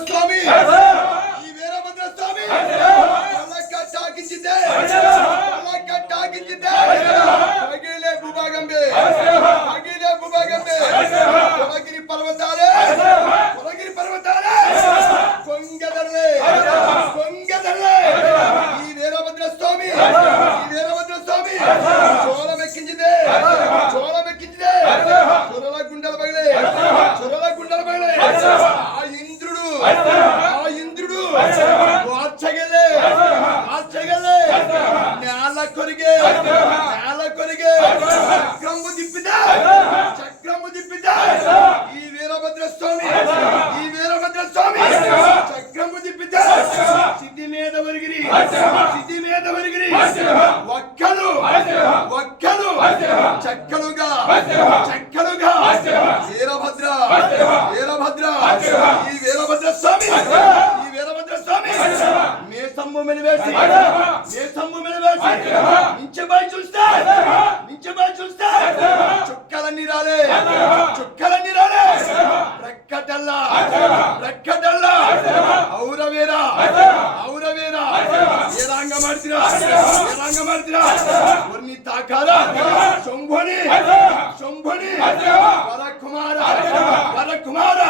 స్వామి ఈ వీరభద్ర స్వామి టాకించిందే టాకించిందే అఖిలే భూభాగంబే అఖిలే భూభాగంబే కొలగిరి పర్వతాలే కొలగిరి పర్వతాలే కొంగదర్లే కొంగదర్లే ఈ వీరభద్ర స్వామి ఈ వీరభద్ర ಇಂದ್రుడు మార్చగలే మార్చగలే నేల ఈ వీరభద్ర స్వామి ఈ వీరభద్ర స్వామి చక్రము తిప్పితే సిద్ధి మీద వరిగిరి సిద్ధి మీద వరిగిరి ఒక్కలు చక్కలుగా వీరభద్ర వీరభద్ర ఈ వీరభద్ర స్వామి ఈ వీరభద్ర స్వామి మీద వేసి. ఏ స్తంభం మీద వేసి. నించబాయి చూస్తే. నించబాయి చూస్తే. చుక్కలన్నీ రాలే. చుక్కలన్నీ రాలే. రెక్కడల్లా రెక్కడల్లా ఔరవేరా. ఔరవేరా. ఏ రాంగ మాడుతురా ఏ రాంగ మాడుతురా కొన్ని తాకాల శంభుని. శంభుని. వరకుమార. వరకుమార.